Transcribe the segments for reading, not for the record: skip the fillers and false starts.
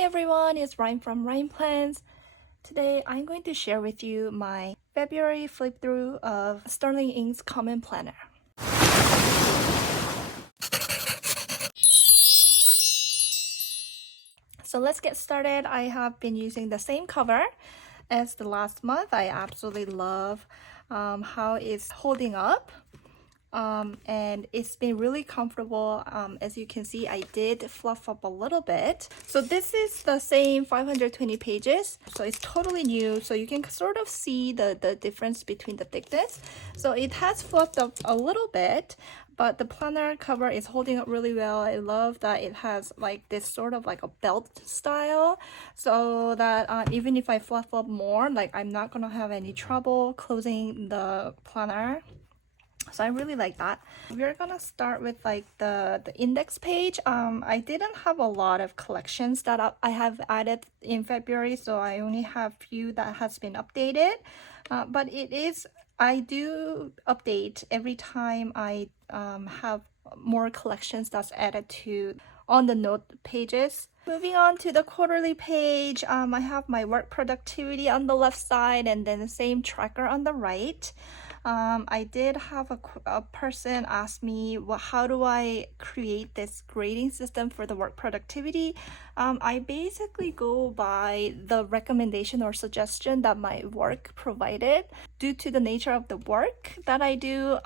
Hi everyone, it's Ryan from Ryan Plans. Today I'm going to share with you my February flip through of Sterling Inc.'s Common Planner. So let's get started. I have been using the same cover as the last month. I absolutely love how it's holding up. And it's been really comfortable. As you can see, I did fluff up a little bit. So this is the same 520 pages. So it's totally new. So you can sort of see the difference between the thickness. So it has fluffed up a little bit, but the planner cover is holding up really well. I love that it has like this sort of like a belt style, so that even if I fluff up more, like I'm not gonna have any trouble closing the planner. So I really like that. We're gonna start with like the index page. I didn't have a lot of collections that I have added in February, so I only have few that has been updated. But I do update every time I have more collections that's added to on the note pages. Moving on to the quarterly page, I have my work productivity on the left side and then the same tracker on the right. I did have a person ask me, well, how do I create this grading system for the work productivity? I basically go by the recommendation or suggestion that my work provided. Due to the nature of the work that I do,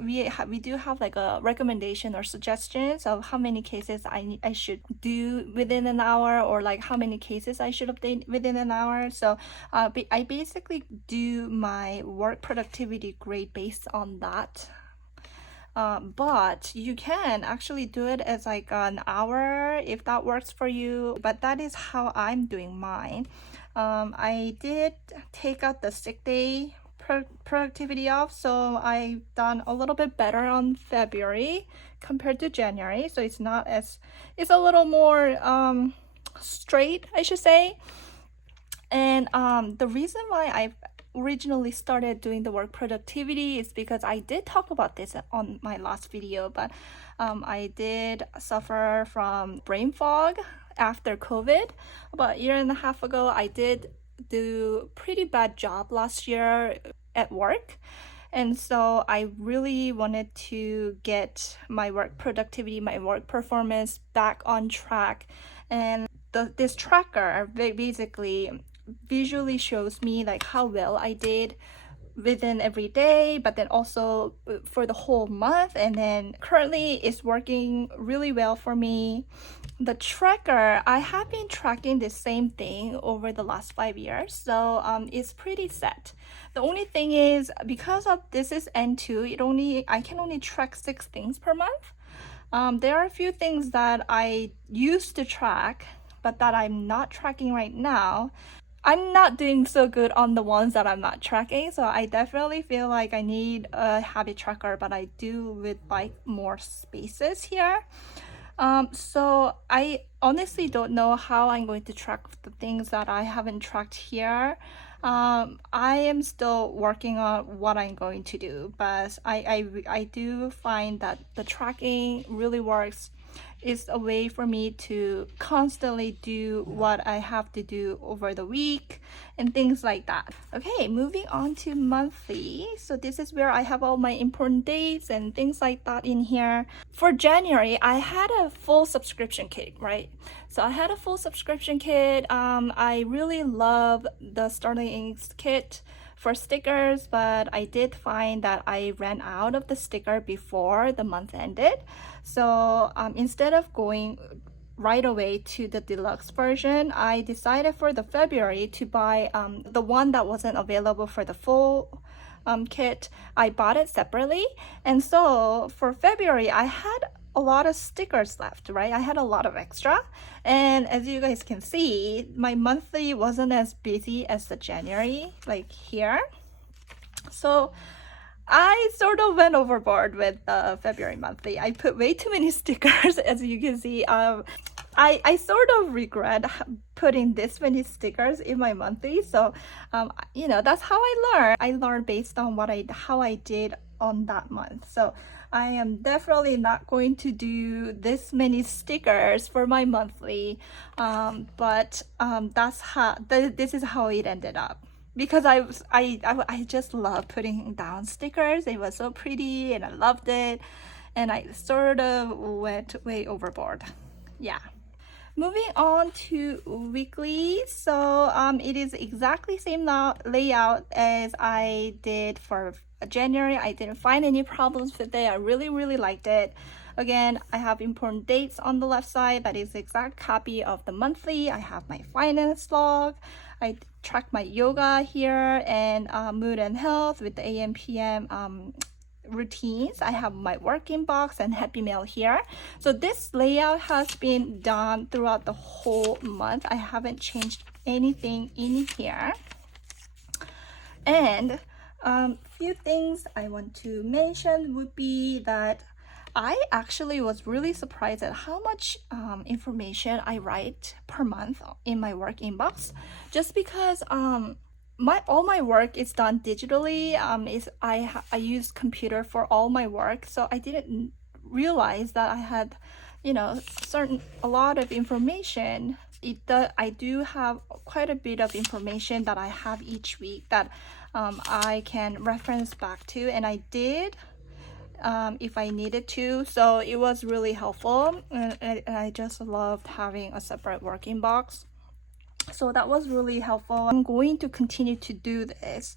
we do have like a recommendation or suggestions of how many cases I should do within an hour, or like how many cases I should update within an hour. So I basically do my work productivity grade based on that. But you can actually do it as like an hour if that works for you, but that is how I'm doing mine. I did take out the sick day productivity off, so I've done a little bit better on February compared to January. So it's a little more straight, I should say. And the reason why I've originally started doing the work productivity is because I did talk about this on my last video, but I did suffer from brain fog after COVID. About a year and a half ago, I did do pretty bad job last year at work. And so I really wanted to get my work productivity, my work performance back on track. And this tracker basically visually shows me like how well I did within every day, but then also for the whole month, and then currently it's working really well for me. The tracker, I have been tracking the same thing over the last 5 years, so it's pretty set. The only thing is, because of this is N2, I can only track 6 things per month. There are a few things that I used to track but that I'm not tracking right now. I'm not doing so good on the ones that I'm not tracking, so I definitely feel like I need a habit tracker, but I do would like more spaces here. So I honestly don't know how I'm going to track the things that I haven't tracked here. I am still working on what I'm going to do, but I do find that the tracking really works. It's a way for me to constantly do what I have to do over the week and things like that. Okay, moving on to monthly. So this is where I have all my important dates and things like that in here. For January, I had a full subscription kit, right? So I had a full subscription kit. I really love the Sterling Inc. kit for stickers, but I did find that I ran out of the sticker before the month ended. So instead of going right away to the deluxe version, I decided for the February to buy the one that wasn't available for the full kit. I bought it separately, and so for February I had a lot of stickers left, right? I had a lot of extra, and as you guys can see, my monthly wasn't as busy as the January, like here. So I sort of went overboard with February monthly. I put way too many stickers, as you can see. I sort of regret putting this many stickers in my monthly. So, that's how I learn. I learn based on how I did on that month. So I am definitely not going to do this many stickers for my monthly, but this is how it ended up. Because I just love putting down stickers. It was so pretty and I loved it, and I sort of went way overboard. Yeah. Moving on to weekly, so it is exactly same layout as I did for January. I didn't find any problems with it. I really liked it. Again, I have important dates on the left side. That is the exact copy of the monthly. I have my finance log. I track my yoga here, and mood and health with the AM PM routines. I have my work inbox and happy mail here. So this layout has been done throughout the whole month. I haven't changed anything in here. And few things I want to mention would be that I actually was really surprised at how much information I write per month in my work inbox, just because all my work is done digitally. I use computer for all my work, so I didn't realize that I had, a lot of information. I do have quite a bit of information that I have each week that I can reference back to, and I did if I needed to. So it was really helpful, and I just loved having a separate work inbox. So that was really helpful. I'm going to continue to do this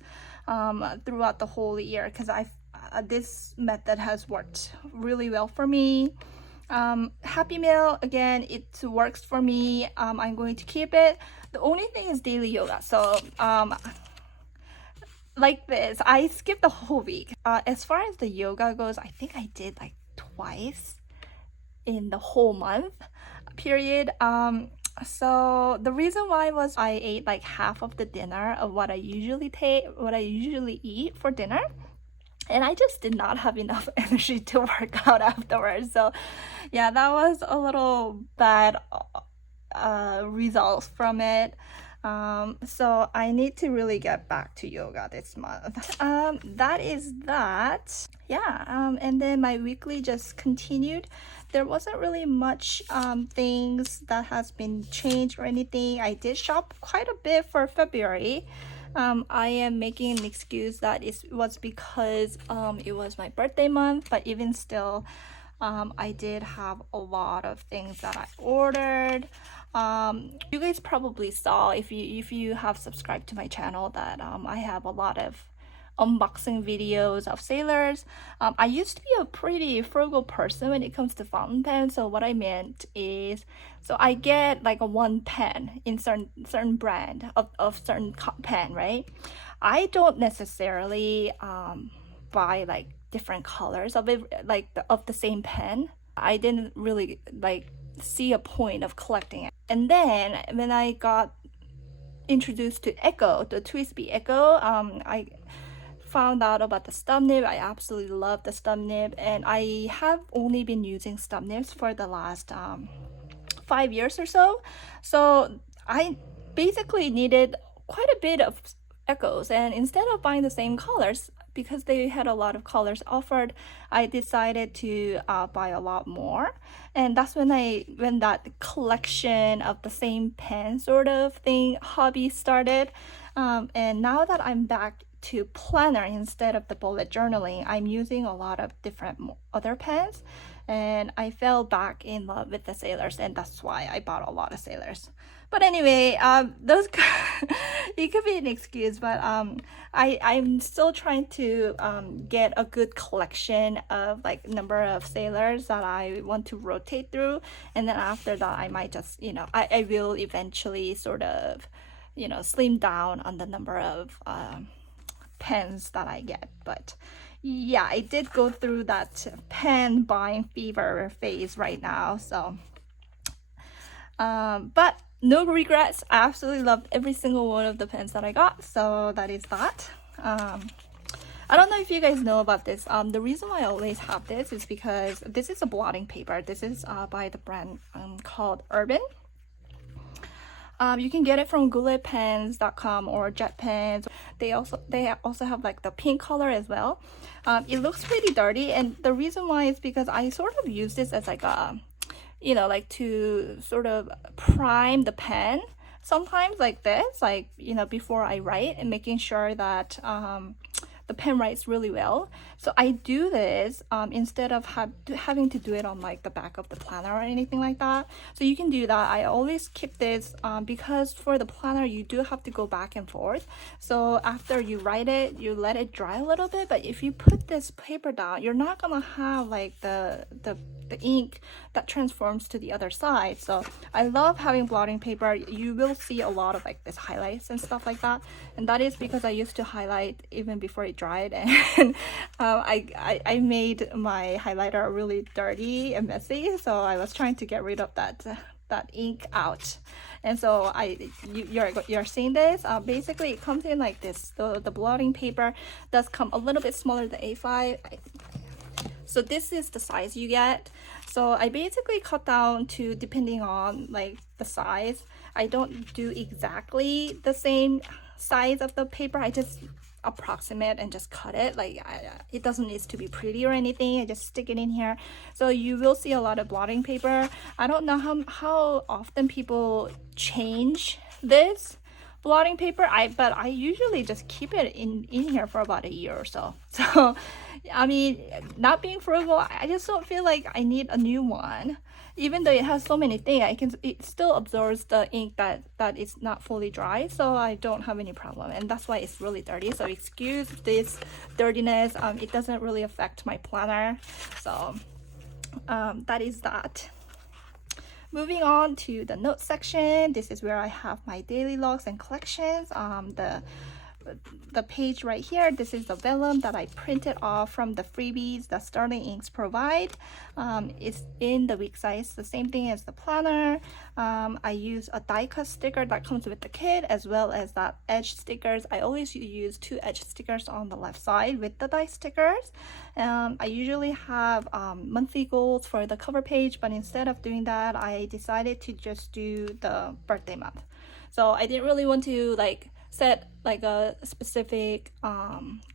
throughout the whole year, because this method has worked really well for me. Happy Meal, again, it works for me. I'm going to keep it. The only thing is daily yoga. So like this, I skipped the whole week. As far as the yoga goes, I think I did like twice in the whole month period. So the reason why was I ate like half of the dinner of what I usually eat for dinner, and I just did not have enough energy to work out afterwards. So yeah, that was a little bad results from it. So I need to really get back to yoga this month. That is that. Yeah, and then my weekly just continued. There wasn't really much things that has been changed or anything. I did shop quite a bit for February. I am making an excuse that it was because it was my birthday month, but even still, I did have a lot of things that I ordered. You guys probably saw, if you have subscribed to my channel, that I have a lot of unboxing videos of sailors. I used to be a pretty frugal person when it comes to fountain pens. So what I meant is, so I get like a one pen in certain brand of certain pen, right? I don't necessarily buy like different colors of it, like of the same pen. I didn't really like see a point of collecting it. And then when I got introduced to Echo, the Twisby Echo, I found out about the stub nib. I absolutely love the stub nib, and I have only been using stub nibs for the last 5 years or so. So I basically needed quite a bit of Echoes, and instead of buying the same colors, because they had a lot of colors offered, I decided to buy a lot more. And that's when that collection of the same pen sort of thing hobby started. And now that I'm back to planner instead of the bullet journaling, I'm using a lot of different other pens, and I fell back in love with the sailors, and that's why I bought a lot of sailors. But anyway, those it could be an excuse, but I'm still trying to get a good collection of like number of sailors that I want to rotate through, and then after that I might just, I will eventually sort of, slim down on the number of pens that I get. But yeah, I did go through that pen buying fever phase right now, so but no regrets. I absolutely loved every single one of the pens that I got, so that is that. I don't know if you guys know about this. The reason why I always have this is because this is a blotting paper. This is by the brand called Urban. You can get it from gouletpens.com or JetPens. They also have like the pink color as well. It looks pretty dirty, and the reason why is because I sort of use this as like a, you know, like to sort of prime the pen. Sometimes like this, like, you know, before I write, and making sure that the pen writes really well. So I do this instead of having to do it on like the back of the planner or anything like that. So you can do that. I always keep this because for the planner you do have to go back and forth. So after you write it, you let it dry a little bit. But if you put this paper down, you're not gonna have like the ink that transforms to the other side. So I love having blotting paper. You will see a lot of like this highlights and stuff like that, and that is because I used to highlight even before it dried, and I made my highlighter really dirty and messy, so I was trying to get rid of that ink out. And so you're seeing this. Basically it comes in like this. The blotting paper does come a little bit smaller than A5. So this is the size you get. So I basically cut down to, depending on like the size, I don't do exactly the same size of the paper. I just approximate and just cut it. Like it doesn't need to be pretty or anything. I just stick it in here. So you will see a lot of blotting paper. I don't know how often people change this blotting paper, but I usually just keep it in here for about a year or so. So I mean, not being frugal, I just don't feel like I need a new one. Even though it has so many things, it still absorbs the ink that is not fully dry, so I don't have any problem. And that's why it's really dirty. So excuse this dirtiness. It doesn't really affect my planner. So that is that. Moving on to the notes section, this is where I have my daily logs and collections. The page right here, this is the vellum that I printed off from the freebies that Starling Inks provide. It's in the week size, the same thing as the planner. I use a die cut sticker that comes with the kit, as well as that edge stickers. I always use 2 edge stickers on the left side with the die stickers. I usually have monthly goals for the cover page, but instead of doing that, I decided to just do the birthday month. So I didn't really want to like set like a specific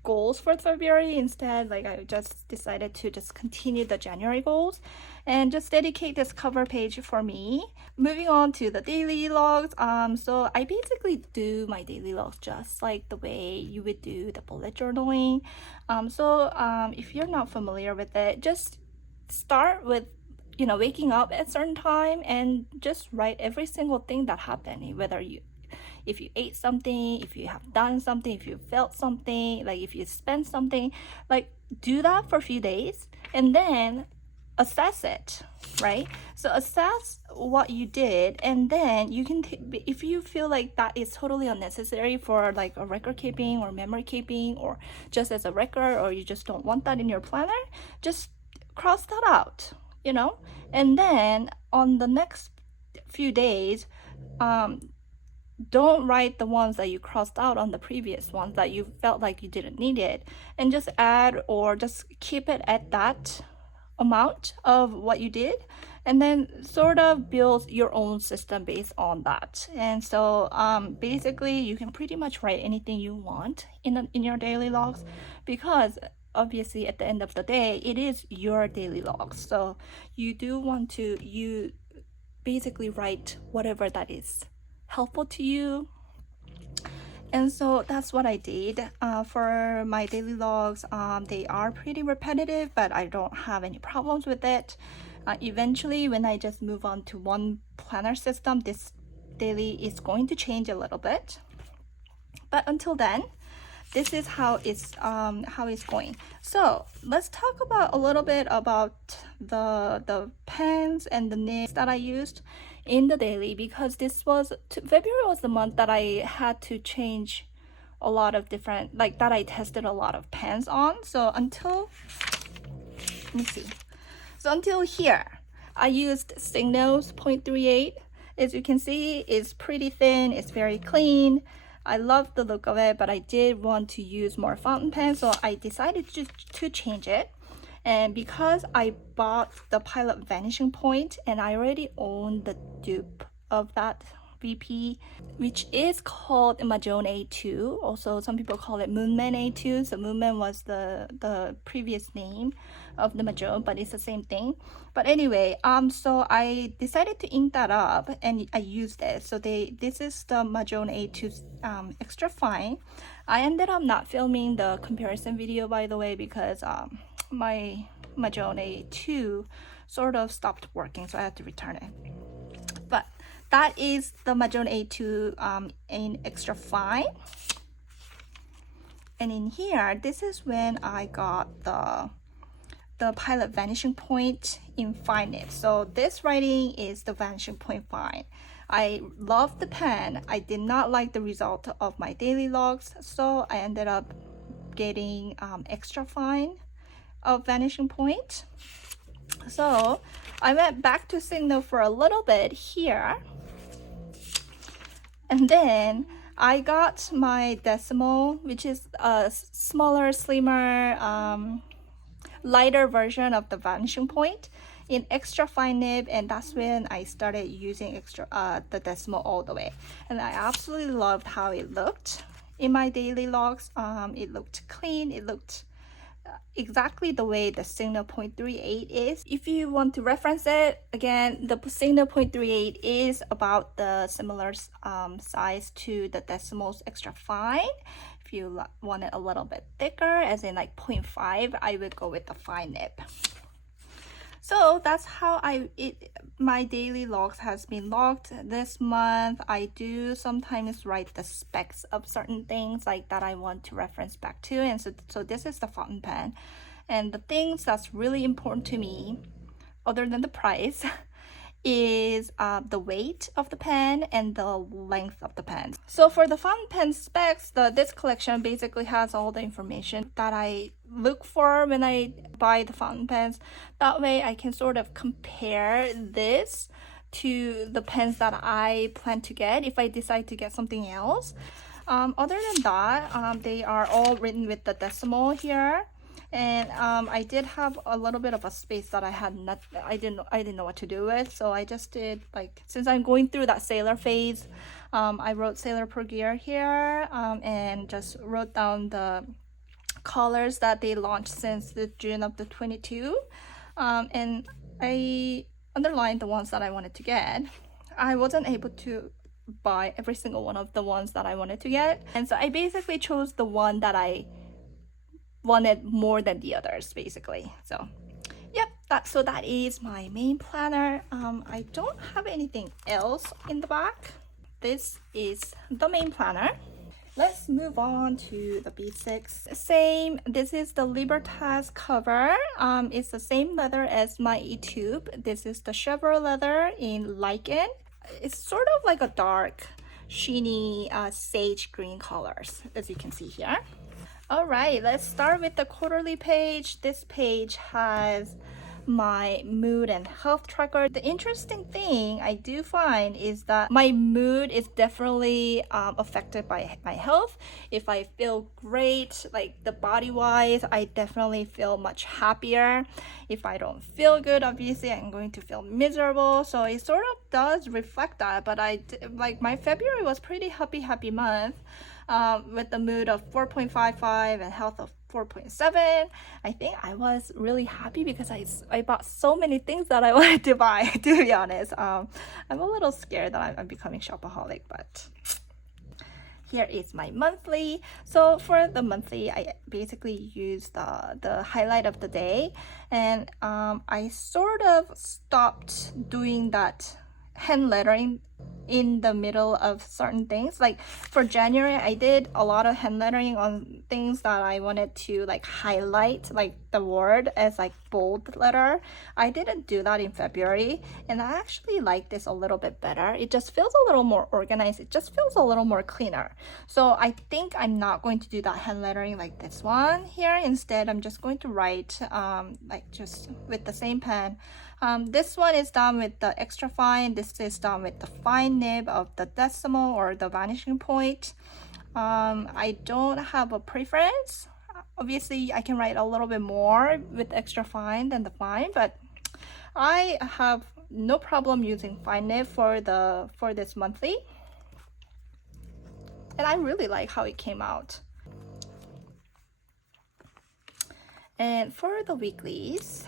goals for February. Instead, like I just decided to just continue the January goals and just dedicate this cover page for me. Moving on to the daily logs, so I basically do my daily logs just like the way you would do the bullet journaling. If you're not familiar with it, just start with, you know, waking up at a certain time and just write every single thing that happened, whether if you ate something, if you have done something, if you felt something, like if you spent something, like do that for a few days and then assess it, right? So assess what you did, and then you can, if you feel like that is totally unnecessary for like a record keeping or memory keeping, or just as a record, or you just don't want that in your planner, just cross that out, you know? And then on the next few days, don't write the ones that you crossed out on the previous ones that you felt like you didn't need it, and just add or just keep it at that amount of what you did, and then sort of build your own system based on that. And so basically you can pretty much write anything you want in your daily logs, because obviously at the end of the day it is your daily logs. So you do want to, you basically write whatever that is helpful to you. And so that's what I did for my daily logs. They are pretty repetitive, but I don't have any problems with it. Eventually, when I just move on to one planner system, this daily is going to change a little bit. But until then, this is how it's going. So let's talk about a little bit about the pens and the nibs that I used in the daily, because February was the month that I had to change a lot of different, like that I tested a lot of pens on. So until, let me see. So until here, I used Signals 0.38. As you can see, it's pretty thin, it's very clean. I love the look of it, but I did want to use more fountain pen, so I decided to change it. And because I bought the Pilot Vanishing Point and I already own the dupe of that VP, which is called Mahjong A2. Also, some people call it Moonman A2. So Moonman was the previous name of the Mahjong, but it's the same thing. But anyway, so I decided to ink that up and I used it. So this is the Mahjong A2 extra fine. I ended up not filming the comparison video, by the way, because my Mahjong A2 sort of stopped working, so I had to return it. But that is the Mahjong A2 in extra fine. And in here, this is when I got the Pilot Vanishing Point in fine nib. So this writing is the Vanishing Point fine. I love the pen. I did not like the result of my daily logs, so I ended up getting extra fine of Vanishing Point. So I went back to Signal for a little bit here, and then I got my decimal, which is a smaller, slimmer, lighter version of the Vanishing Point in extra fine nib, and that's when I started using the decimal all the way, and I absolutely loved how it looked in my daily logs. It looked clean. It looked exactly the way the Signal 0.38 is. If you want to reference it, again, the Signal 0.38 is about the similar size to the Decimal's extra fine. If you want it a little bit thicker, as in like 0.5, I would go with the fine nib. So that's how my daily logs has been logged this month. I do sometimes write the specs of certain things like that I want to reference back to, and so this is the fountain pen. And the things that's really important to me, other than the price, is the weight of the pen and the length of the pen. So for the fountain pen specs, this collection basically has all the information that I look for when I buy the fountain pens. That way I can sort of compare this to the pens that I plan to get if I decide to get something else. Other than that, they are all written with the decimal here. And I did have a little bit of a space that I didn't know what to do with, so I just did, like, since I'm going through that sailor phase, I wrote Sailor Per Gear here, and just wrote down the colors that they launched since the June of the 22, and I underlined the ones that I wanted to get. I wasn't able to buy every single one of the ones that I wanted to get, and so I basically chose the one that I wanted more than the others, basically. So yep, that is my main planner. I don't have anything else in the back. This is the main planner. Let's move on to the B6. Same, this is the Libertas cover. It's the same leather as my e-tube. This is the Chevrolet leather in lichen. It's sort of like a dark, sheeny, sage green colors, as you can see here. All right, let's start with the quarterly page. This page has my mood and health tracker. The interesting thing I do find is that my mood is definitely affected by my health. If I feel great, like the body wise, I definitely feel much happier. If I don't feel good, obviously I'm going to feel miserable. So it sort of does reflect that, but my February was pretty happy month. With the mood of 4.55 and health of 4.7. I think I was really happy because I bought so many things that I wanted to buy, to be honest. I'm a little scared that I'm becoming shopaholic, but here is my monthly. So for the monthly, I basically use the highlight of the day, and I sort of stopped doing that hand lettering in the middle of certain things. Like for January, I did a lot of hand lettering on things that I wanted to like highlight, like the word as like bold letter. I didn't do that in February, and I actually like this a little bit better. It just feels a little more organized. It just feels a little more cleaner. So I think I'm not going to do that hand lettering like this one here. Instead, I'm just going to write like just with the same pen. This one is done with the extra fine. This is done with the fine nib of the decimal or the vanishing point. I don't have a preference. Obviously, I can write a little bit more with extra fine than the fine, but I have no problem using fine nib for this monthly. And I really like how it came out. And for the weeklies,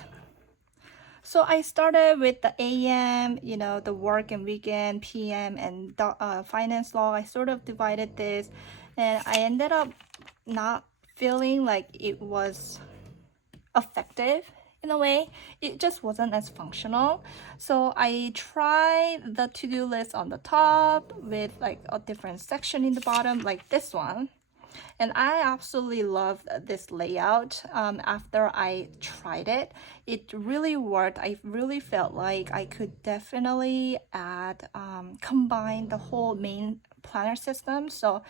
so I started with the AM, you know, the work and weekend, PM, and the finance log. I sort of divided this, and I ended up not feeling like it was effective in a way. It just wasn't as functional. So I tried the to-do list on the top with like a different section in the bottom, like this one. And I absolutely loved this layout. After I tried it, it really worked. I really felt like I could definitely add, combine the whole main planner system. So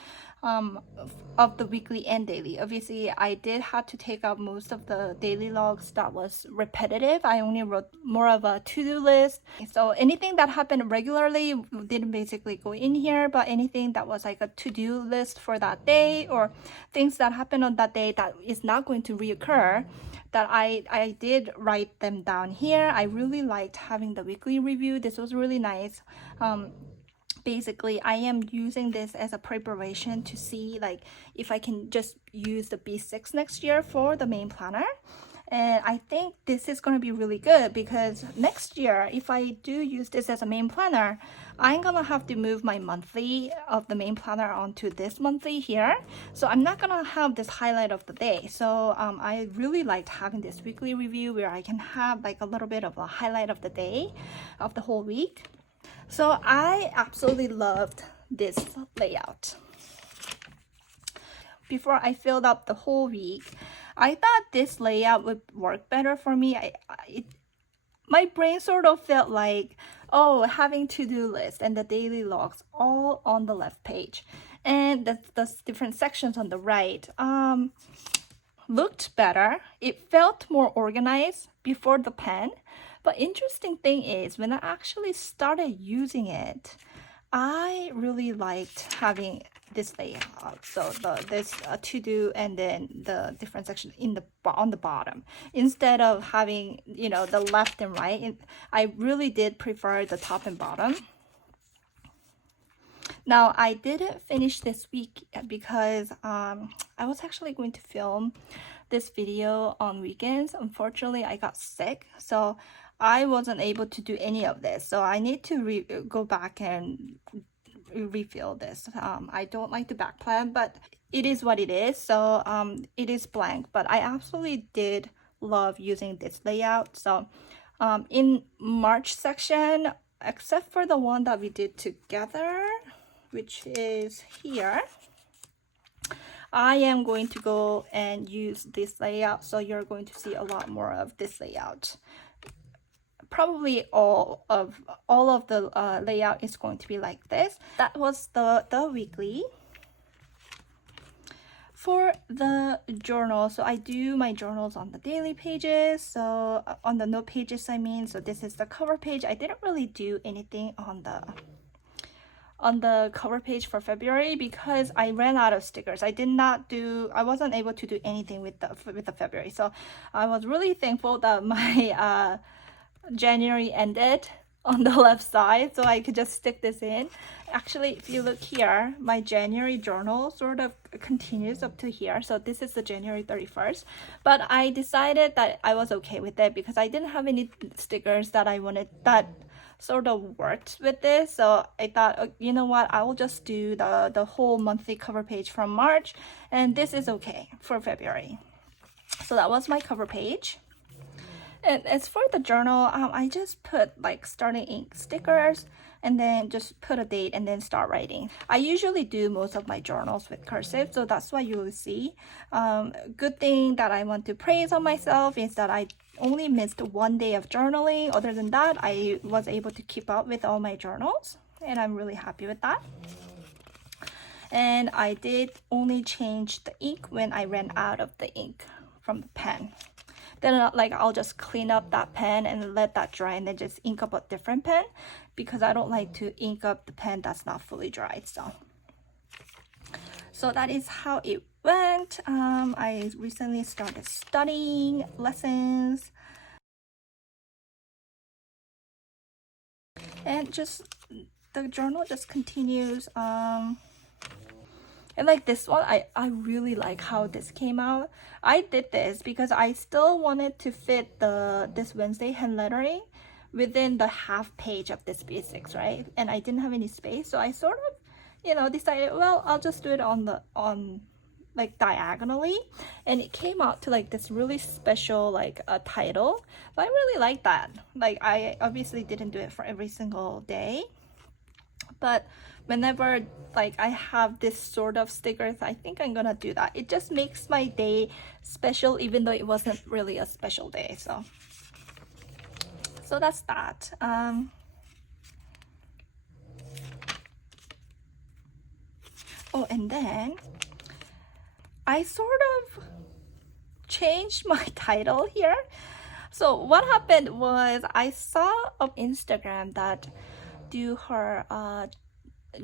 of the weekly and daily. Obviously, I did have to take out most of the daily logs that was repetitive. I only wrote more of a to-do list. So anything that happened regularly didn't basically go in here, but anything that was like a to-do list for that day or things that happened on that day that is not going to reoccur, that I did write them down here. I really liked having the weekly review. This was really nice. Basically, I am using this as a preparation to see like if I can just use the B6 next year for the main planner. And I think this is going to be really good because next year, if I do use this as a main planner, I'm going to have to move my monthly of the main planner onto this monthly here. So I'm not going to have this highlight of the day. So I really liked having this weekly review where I can have like a little bit of a highlight of the day of the whole week. So I absolutely loved this layout. Before I filled up the whole week, I thought this layout would work better for me. My brain sort of felt like, oh, having to-do list and the daily logs all on the left page, and the different sections on the right looked better. It felt more organized before the pen. But interesting thing is, when I actually started using it, I really liked having this layout. So this to do and then the different section in the on the bottom instead of having, you know, the left and right. I really did prefer the top and bottom. Now I didn't finish this week because I was actually going to film this video on weekends. Unfortunately, I got sick, so I wasn't able to do any of this. So I need to go back and refill this. I don't like to back plan, but it is what it is. So it is blank, but I absolutely did love using this layout. So in March section, except for the one that we did together, which is here, I am going to go and use this layout. So you're going to see a lot more of this layout. Probably all of the layout is going to be like this. That was the weekly. For the journal, so I do my journals on the daily pages, so on the note pages I mean. So this is the cover page. I didn't really do anything on the cover page for February because I ran out of stickers. I wasn't able to do anything with the February. So I was really thankful that my January ended on the left side, so I could just stick this in. Actually, if you look here, my January journal sort of continues up to here. So this is the January 31st. But I decided that I was okay with it because I didn't have any stickers that I wanted that sort of worked with this. So I thought, oh, you know what, I will just do the whole monthly cover page from March, and this is okay for February. So that was my cover page. And as for the journal, I just put like starting ink stickers and then just put a date and then start writing. I usually do most of my journals with cursive, so that's what you will see. Good thing that I want to praise on myself is that I only missed one day of journaling. Other than that, I was able to keep up with all my journals, and I'm really happy with that. And I did only change the ink when I ran out of the ink from the pen. Then like I'll just clean up that pen and let that dry and then just ink up a different pen because I don't like to ink up the pen that's not fully dried. So that is how it went. I recently started studying lessons and just the journal just continues. And like this one, I really like how this came out. I did this because I still wanted to fit this Wednesday hand lettering within the half page of this B6, right? And I didn't have any space, so I sort of, you know, decided, well, I'll just do it on like diagonally, and it came out to like this really special like a title. But I really like that. Like I obviously didn't do it for every single day, but whenever like I have this sort of stickers, I think I'm gonna do that. It just makes my day special even though it wasn't really a special day. So that's that. Oh, and then I sort of changed my title here. So what happened was I saw on Instagram that do her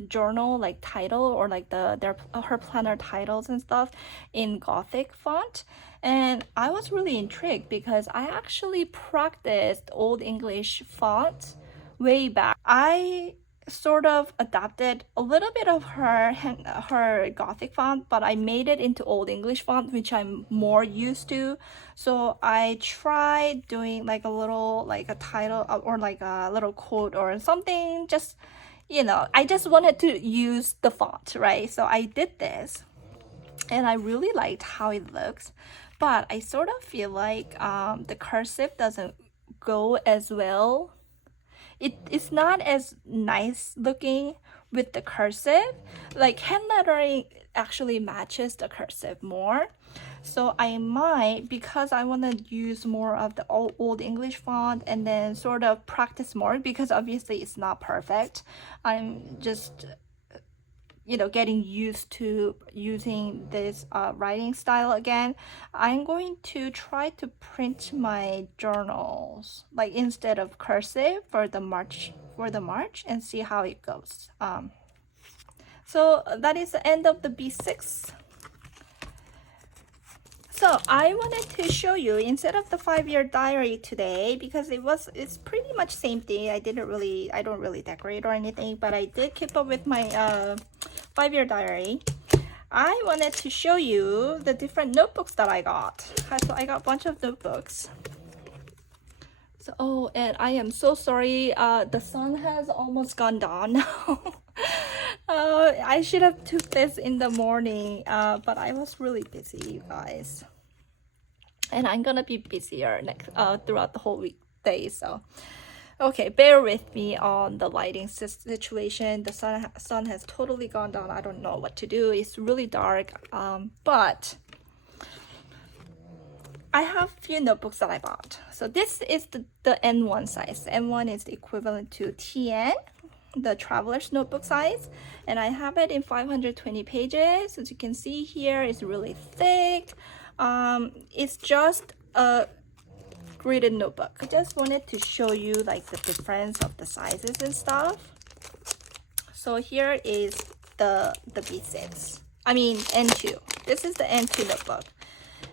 journal like title, or like her planner titles and stuff in Gothic font, and I was really intrigued because I actually practiced Old English font way back. I sort of adapted a little bit of her Gothic font, but I made it into Old English font, which I'm more used to. So I tried doing like a little like a title or like a little quote or something, just, you know, I just wanted to use the font, right? So I did this and I really liked how it looks, but I sort of feel like the cursive doesn't go as well. It's not as nice looking with the cursive. Like hand lettering actually matches the cursive more. So I might, because I want to use more of the old English font and then sort of practice more, because obviously it's not perfect. I'm just, you know, getting used to using this writing style again. I'm going to try to print my journals like instead of cursive for the March and see how it goes. So that is the end of the B6. So I wanted to show you, instead of the 5-year diary today, because it's pretty much same thing. I don't really decorate or anything, but I did keep up with my 5-year diary. I wanted to show you the different notebooks that I got. So I got a bunch of notebooks. So, oh, and I am so sorry. The sun has almost gone down now. I should have took this in the morning, but I was really busy, you guys. And I'm gonna be busier throughout the whole weekday. So, okay, bear with me on the lighting situation. The sun has totally gone down. I don't know what to do. It's really dark. But I have a few notebooks that I bought. So this is the N1 size. N1 is the equivalent to TN, the traveler's notebook size, and I have it in 520 pages. As you can see here, it's really thick. It's just a graded notebook. I just wanted to show you like the difference of the sizes and stuff. So here is the B6. I mean N2. This is the N2 notebook.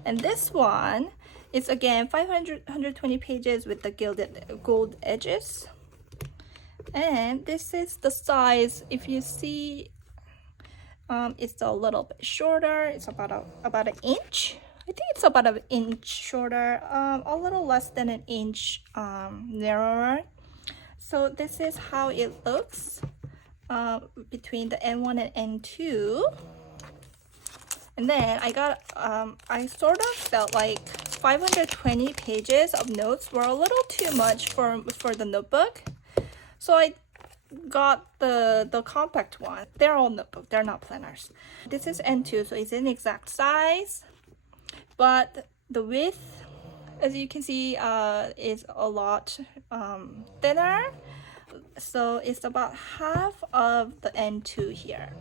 And this one is again 120 pages with the gold edges. And this is the size. If you see, it's a little bit shorter. It's about an inch. I think it's about an inch shorter, a little less than an inch narrower. So this is how it looks between the N1 and N2. And then I got, I sort of felt like 520 pages of notes were a little too much for the notebook. So I got the compact one. They're all notebook, they're not planners. This is N2, so it's an exact size. But the width, as you can see, is a lot thinner. So it's about half of the N2 here,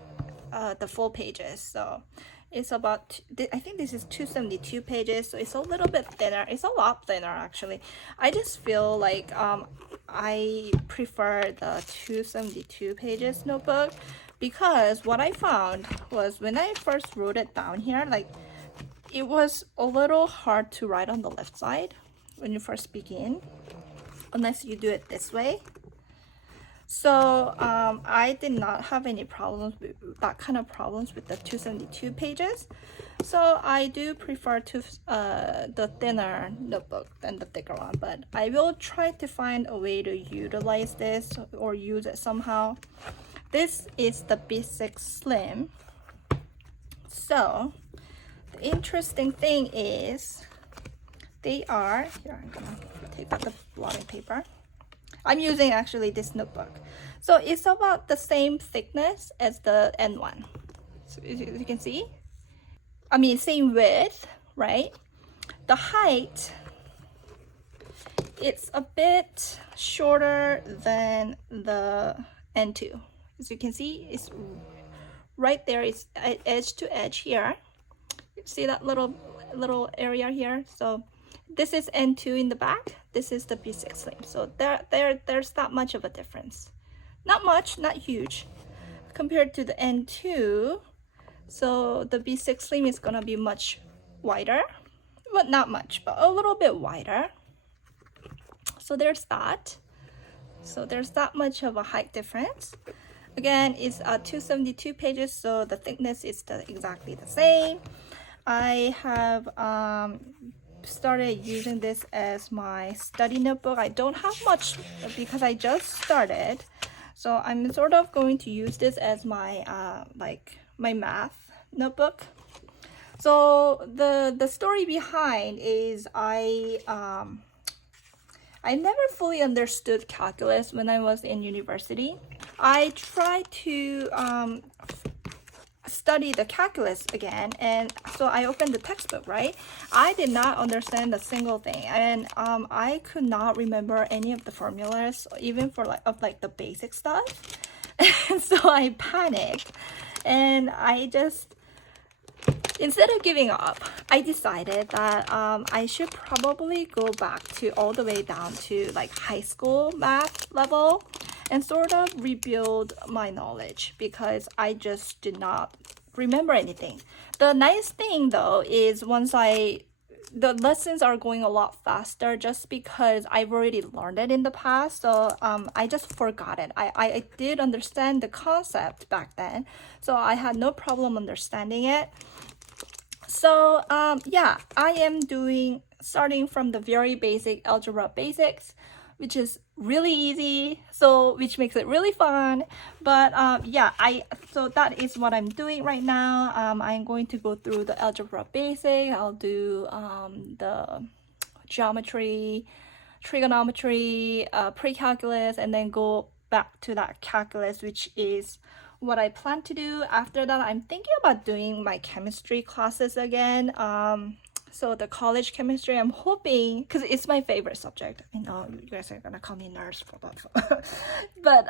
the full pages. So it's about, I think this is 272 pages, so it's a little bit thinner. It's a lot thinner actually. I just feel like I prefer the 272 pages notebook, because what I found was when I first wrote it down here, like it was a little hard to write on the left side when you first begin, unless you do it this way. So I did not have any problems with that kind of problems with the 272 pages. So I do prefer the thinner notebook than the thicker one, but I will try to find a way to utilize this or use it somehow. This is the B6 Slim. So the interesting thing is they are, here I'm gonna take out the blotting paper. I'm using actually this notebook. So it's about the same thickness as the N1. So as you can see, I mean, same width, right? The height, it's a bit shorter than the N2. As you can see, it's right there. It's edge to edge here. See that little area here? So this is N2 in the back. This is the B6 Slim. So there's that much of a difference. Not much, not huge, compared to the N2. So the B6 Slim is gonna be much wider, but not much, but a little bit wider. So there's that. So there's that much of a height difference. Again, it's 272 pages, so the thickness is exactly the same. I have started using this as my study notebook. I don't have much because I just started, so I'm sort of going to use this as my my math notebook. So the story behind is I never fully understood calculus when I was in university. I tried to study the calculus again, and so I opened the textbook, right? I did not understand a single thing, and I could not remember any of the formulas, even for like the basic stuff. And so I panicked, and I just, instead of giving up, I decided that I should probably go back to all the way down to like high school math level and sort of rebuild my knowledge, because I just did not remember anything. The nice thing though is the lessons are going a lot faster just because I've already learned it in the past. So I just forgot it. I did understand the concept back then, so I had no problem understanding it. So yeah, I am starting from the very basic algebra basics, which is really easy, so which makes it really fun. But yeah, so that is what I'm doing right now. I'm going to go through the algebra basic. I'll do the geometry, trigonometry, pre-calculus, and then go back to that calculus, which is what I plan to do. After that, I'm thinking about doing my chemistry classes again. So the college chemistry, I'm hoping, because it's my favorite subject. I know you guys are gonna call me nurse for that. But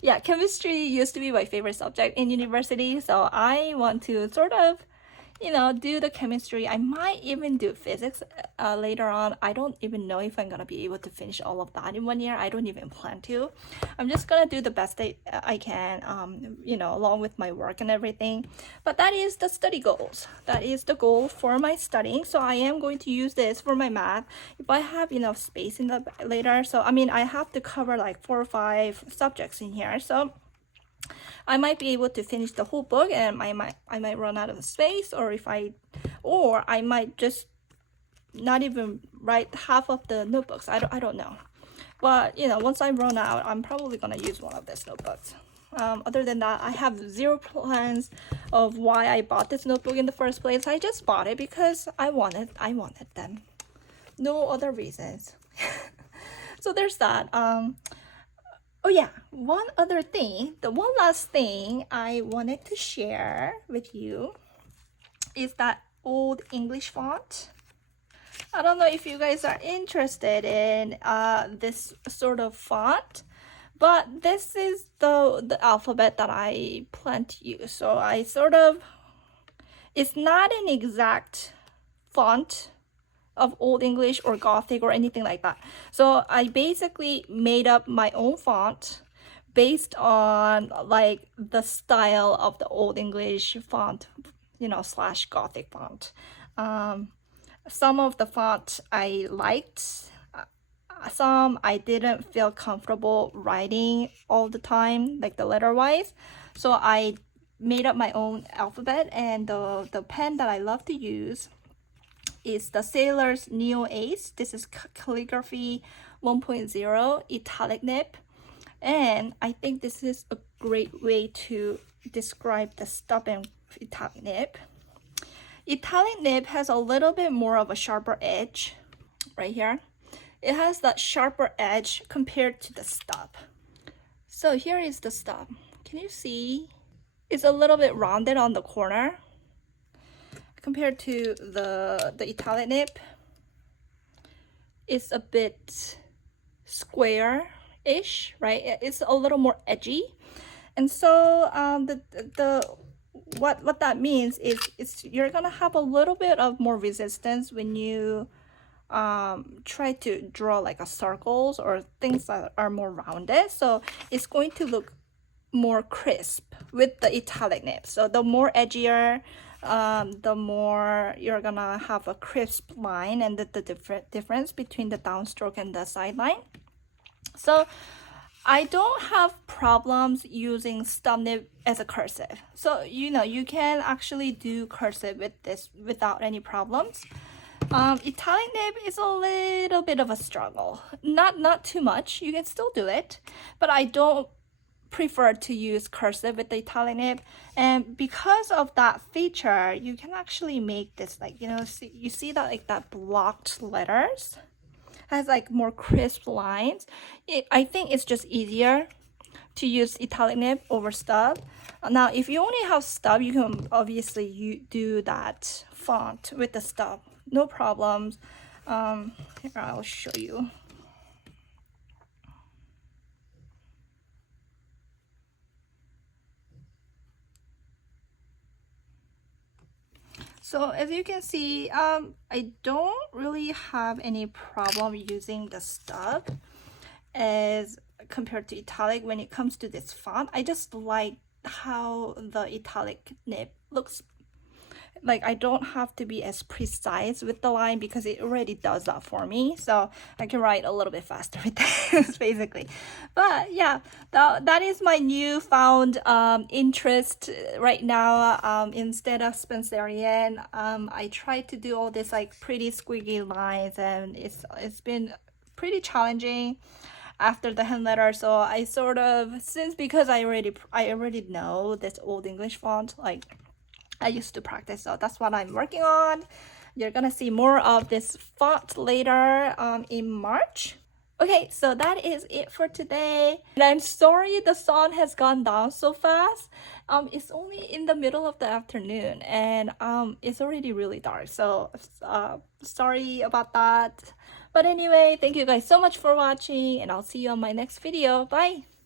yeah, chemistry used to be my favorite subject in university. So I want to sort of, do the chemistry. I might even do physics later on. I don't even know if I'm gonna be able to finish all of that in 1 year. I don't even plan to. I'm just gonna do the best I can, along with my work and everything. But that is the study goals. That is the goal for my studying. So I am going to use this for my math if I have enough space in the later. So I mean, I have to cover like 4 or 5 subjects in here. So I might be able to finish the whole book, and I might run out of space, or I might just not even write half of the notebooks. I don't know. But once I run out, I'm probably gonna use one of these notebooks. Other than that, I have zero plans of why I bought this notebook in the first place. I just bought it because I wanted them. No other reasons. So there's that. Oh yeah, one other thing, the one last thing I wanted to share with you is that old English font. I don't know if you guys are interested in this sort of font, but this is the alphabet that I plan to use. So it's not an exact font of Old English or Gothic or anything like that. So I basically made up my own font based on like the style of the Old English font, / Gothic font. Some of the font I liked. some I didn't feel comfortable writing all the time, like the letter wise. So I made up my own alphabet, and the pen that I love to use is the Sailor's Neo Ace. This is calligraphy 1.0 italic nib. And I think this is a great way to describe the stubborn italic nib. Italic nib has a little bit more of a sharper edge right here. It has that sharper edge compared to the stub. So here is the stub. Can you see? It's a little bit rounded on the corner compared to the italic nib. It's a bit square-ish, right? It's a little more edgy. And so what that means is you're gonna have a little bit of more resistance when you try to draw like a circles or things that are more rounded. So it's going to look more crisp with the italic nib. So the more edgier, the more you're gonna have a crisp line, and the difference between the downstroke and the side line. So I don't have problems using stub nib as a cursive. So you can actually do cursive with this without any problems. Italic nib is a little bit of a struggle. Not too much. You can still do it, but I don't prefer to use cursive with the italic nib. And because of that feature, you can actually make this like, you see that like that blocked letters has like more crisp lines. I think it's just easier to use italic nib over stub. Now, if you only have stub, you can obviously do that font with the stub, no problems. Here, I'll show you. So as you can see, I don't really have any problem using the stub as compared to italic when it comes to this font. I just like how the italic nib looks. Like, I don't have to be as precise with the line because it already does that for me. So I can write a little bit faster with this, basically. But yeah, that is my newfound interest right now. Instead of Spencerian, I try to do all this like pretty squiggy lines, and it's been pretty challenging after the hand letter. So I sort of, because I already know this Old English font, like I used to practice, so that's what I'm working on. You're gonna see more of this font later in March. Okay, so that is it for today. And I'm sorry the sun has gone down so fast. It's only in the middle of the afternoon, and it's already really dark. So sorry about that. But anyway, thank you guys so much for watching, and I'll see you on my next video. Bye!